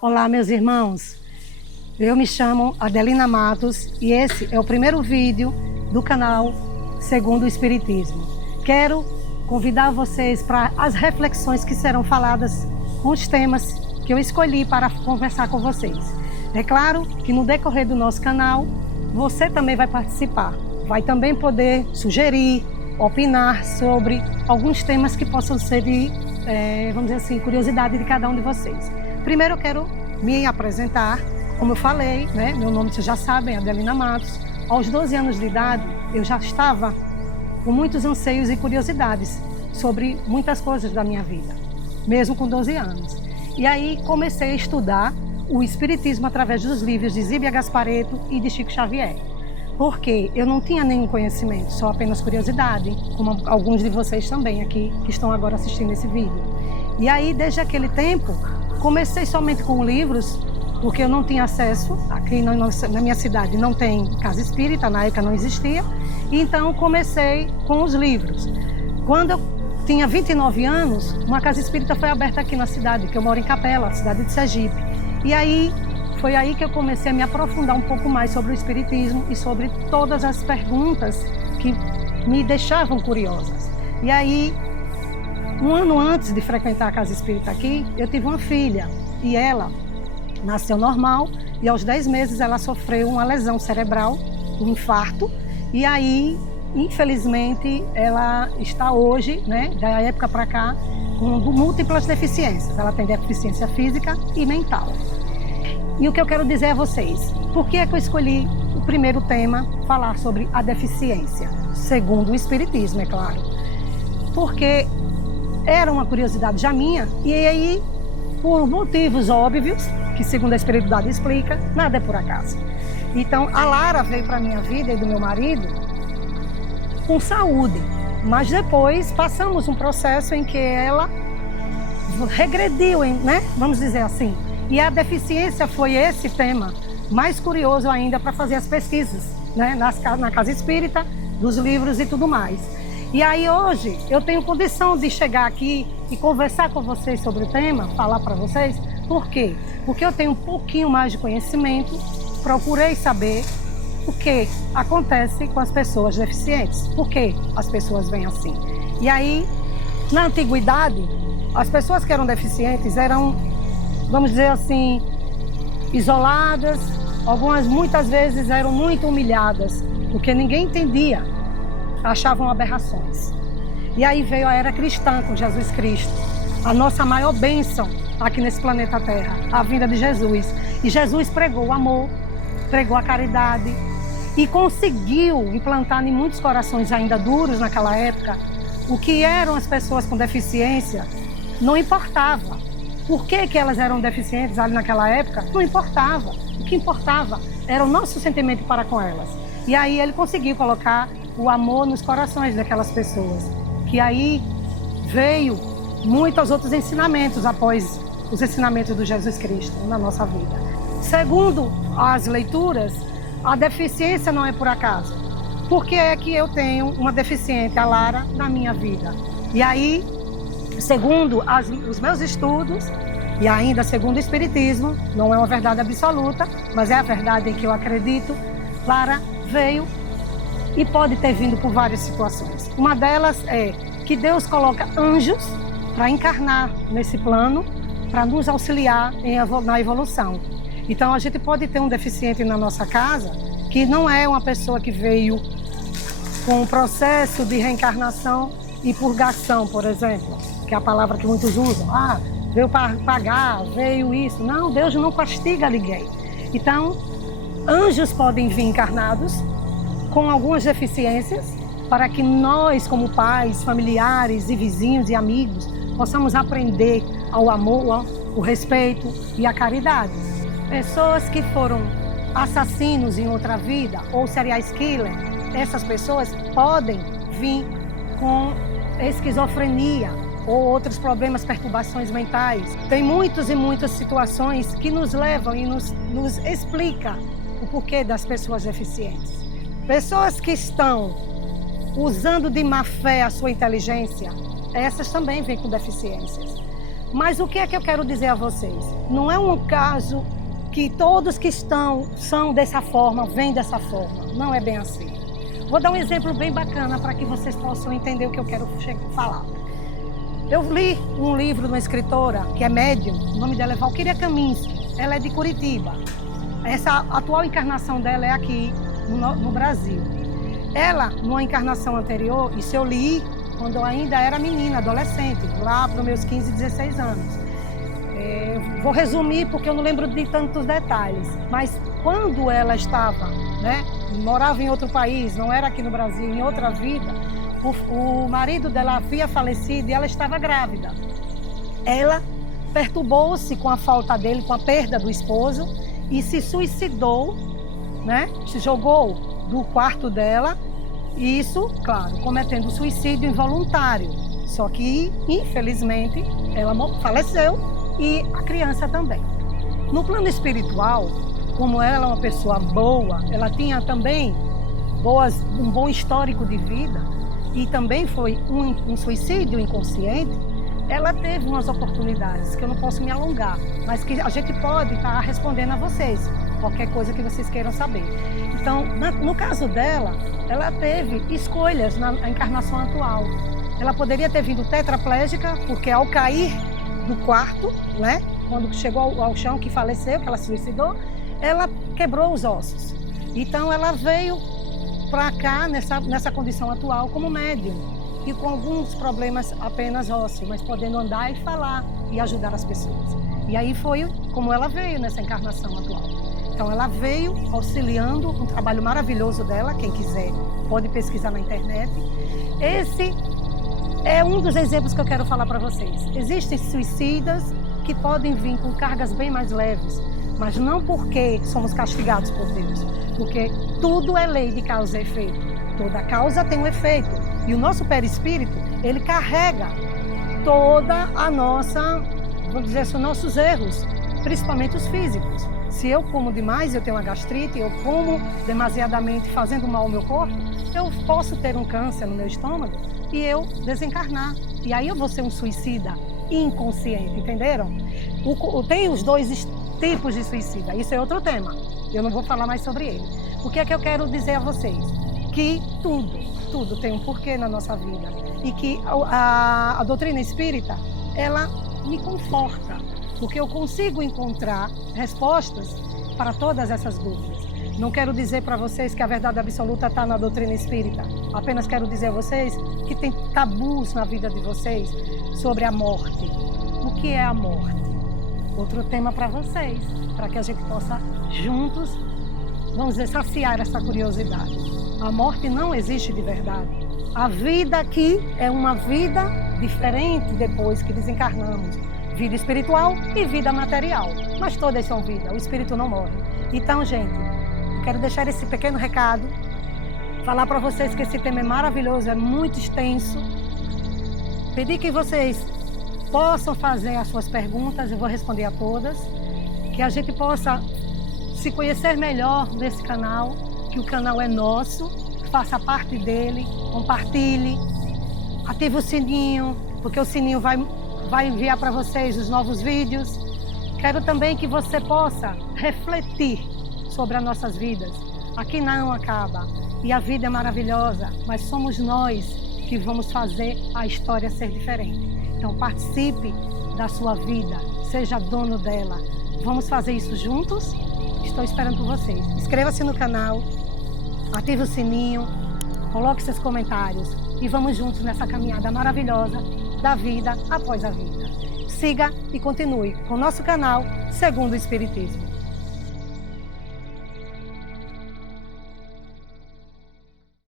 Olá, meus irmãos. Eu me chamo Adelina Matos e esse é o primeiro vídeo do canal Segundo o Espiritismo. Quero convidar vocês para as reflexões que serão faladas com os temas que eu escolhi para conversar com vocês. É claro que no decorrer do nosso canal, você também vai participar. Vai também poder sugerir, opinar sobre alguns temas que possam ser de, vamos dizer assim, curiosidade de cada um de vocês. Primeiro eu quero me apresentar, como eu falei, né? Meu nome vocês já sabem, Adelina Matos. Aos 12 anos de idade, eu já estava com muitos anseios e curiosidades sobre muitas coisas da minha vida, mesmo com 12 anos. E aí comecei a estudar o Espiritismo através dos livros de Zíbia Gasparetto e de Chico Xavier. Porque eu não tinha nenhum conhecimento, só apenas curiosidade, como alguns de vocês também aqui que estão agora assistindo esse vídeo. E aí, desde aquele tempo, comecei somente com livros, porque eu não tinha acesso, aqui na minha cidade não tem casa espírita, na época não existia, então comecei com os livros. Quando eu tinha 29 anos, uma casa espírita foi aberta aqui na cidade, que eu moro em Capela, cidade de Sergipe. E aí, foi aí que eu comecei a me aprofundar um pouco mais sobre o Espiritismo e sobre todas as perguntas que me deixavam curiosas. E aí, um ano antes de frequentar a casa espírita aqui, eu tive uma filha e ela nasceu normal e aos 10 meses ela sofreu uma lesão cerebral, um infarto, e aí, infelizmente, ela está hoje, né, da época para cá, com múltiplas deficiências. Ela tem deficiência física e mental. E o que eu quero dizer a vocês, por que é que eu escolhi o primeiro tema, falar sobre a deficiência, segundo o Espiritismo, é claro. Porque era uma curiosidade já minha, e aí, por motivos óbvios, que segundo a espiritualidade explica, nada é por acaso. Então, a Lara veio para a minha vida e do meu marido com saúde, mas depois passamos um processo em que ela regrediu, né? Vamos dizer assim. E a deficiência foi esse tema mais curioso ainda para fazer as pesquisas, né? Na casa espírita, dos livros e tudo mais. E aí hoje eu tenho condição de chegar aqui e conversar com vocês sobre o tema, falar para vocês. Por quê? Porque eu tenho um pouquinho mais de conhecimento, procurei saber o que acontece com as pessoas deficientes, por que as pessoas vêm assim. E aí, na antiguidade, as pessoas que eram deficientes eram, vamos dizer assim, isoladas, muitas vezes eram muito humilhadas, porque ninguém entendia, achavam aberrações. E aí veio a era cristã com Jesus Cristo, a nossa maior bênção aqui nesse planeta Terra, a vinda de Jesus. E Jesus pregou o amor, pregou a caridade e conseguiu implantar em muitos corações ainda duros naquela época o que eram as pessoas com deficiência. Não importava. Por que elas eram deficientes ali naquela época? Não importava. O que importava era o nosso sentimento para com elas. E aí ele conseguiu colocar o amor nos corações daquelas pessoas. Que aí veio muitos outros ensinamentos após os ensinamentos do Jesus Cristo na nossa vida. Segundo as leituras, a deficiência não é por acaso. Por que é que eu tenho uma deficiente, a Lara, na minha vida? E aí, segundo os meus estudos, e ainda segundo o Espiritismo, não é uma verdade absoluta, mas é a verdade em que eu acredito, Lara veio e pode ter vindo por várias situações. Uma delas é que Deus coloca anjos para encarnar nesse plano, para nos auxiliar na evolução. Então a gente pode ter um deficiente na nossa casa que não é uma pessoa que veio com um processo de reencarnação e purgação, por exemplo, que é a palavra que muitos usam. Veio para pagar, veio isso. Não, Deus não castiga ninguém. Então, anjos podem vir encarnados com algumas deficiências para que nós, como pais, familiares e vizinhos e amigos, possamos aprender ao amor, o respeito e a caridade. Pessoas que foram assassinos em outra vida ou serial killer, essas pessoas podem vir com esquizofrenia ou outros problemas, perturbações mentais. Tem muitas e muitas situações que nos levam e nos explica o porquê das pessoas deficientes. Pessoas que estão usando de má fé a sua inteligência, essas também vêm com deficiências. Mas o que é que eu quero dizer a vocês? Não é um caso que todos que são dessa forma, vêm dessa forma. Não é bem assim. Vou dar um exemplo bem bacana para que vocês possam entender o que eu quero falar. Eu li um livro de uma escritora que é médium, o nome dela é Valquíria Kaminski. Ela é de Curitiba. Essa atual encarnação dela é aqui no Brasil. Ela, numa encarnação anterior, isso eu li quando eu ainda era menina, adolescente, lá para os meus 15, 16 anos. Vou resumir porque eu não lembro de tantos detalhes, mas quando ela estava, morava em outro país, não era aqui no Brasil, em outra vida, o marido dela havia falecido e ela estava grávida. Ela perturbou-se com a falta dele, com a perda do esposo e se suicidou, se jogou do quarto dela, e isso, claro, cometendo suicídio involuntário. Só que, infelizmente, ela faleceu e a criança também. No plano espiritual, como ela é uma pessoa boa, ela tinha também um bom histórico de vida e também foi um suicídio inconsciente, ela teve umas oportunidades que eu não posso me alongar, mas que a gente pode estar respondendo a vocês, qualquer coisa que vocês queiram saber. Então, no caso dela, ela teve escolhas na encarnação atual. Ela poderia ter vindo tetraplégica, porque ao cair do quarto, quando chegou ao chão, que faleceu, que ela se suicidou, ela quebrou os ossos. Então, ela veio para cá, nessa condição atual, como médium, e com alguns problemas apenas ósseos, mas podendo andar e falar e ajudar as pessoas. E aí foi como ela veio nessa encarnação atual. Então ela veio auxiliando, um trabalho maravilhoso dela, quem quiser pode pesquisar na internet. Esse é um dos exemplos que eu quero falar para vocês. Existem suicidas que podem vir com cargas bem mais leves, mas não porque somos castigados por Deus, porque tudo é lei de causa e efeito. Toda causa tem um efeito. E o nosso perispírito, ele carrega toda a nossa, vamos dizer assim, os nossos erros, principalmente os físicos. Se eu como demais, eu tenho uma gastrite, eu como demasiadamente fazendo mal ao meu corpo, eu posso ter um câncer no meu estômago e eu desencarnar. E aí eu vou ser um suicida inconsciente, entenderam? Tem os dois tipos de suicida, isso é outro tema. Eu não vou falar mais sobre ele. O que é que eu quero dizer a vocês? Que tudo tem um porquê na nossa vida. E que a doutrina espírita, ela me conforta, porque eu consigo encontrar respostas para todas essas dúvidas. Não quero dizer para vocês que a verdade absoluta está na doutrina espírita. Apenas quero dizer a vocês que tem tabus na vida de vocês sobre a morte. O que é a morte? Outro tema para vocês, para que a gente possa juntos, vamos dizer, saciar essa curiosidade. A morte não existe de verdade. A vida aqui é uma vida diferente depois que desencarnamos. Vida espiritual e vida material. Mas todas são vida, o espírito não morre. Então, gente, quero deixar esse pequeno recado, falar para vocês que esse tema é maravilhoso, é muito extenso. Pedir que vocês possam fazer as suas perguntas, eu vou responder a todas. Que a gente possa se conhecer melhor nesse canal, que o canal é nosso, faça parte dele, compartilhe, ative o sininho, porque o sininho vai enviar para vocês os novos vídeos. Quero também que você possa refletir sobre as nossas vidas. Aqui não acaba e a vida é maravilhosa, mas somos nós que vamos fazer a história ser diferente. Então participe da sua vida, seja dono dela. Vamos fazer isso juntos? Estou esperando por vocês. Inscreva-se no canal, ative o sininho, coloque seus comentários e vamos juntos nessa caminhada maravilhosa da vida após a vida. Siga e continue com o nosso canal Segundo o Espiritismo.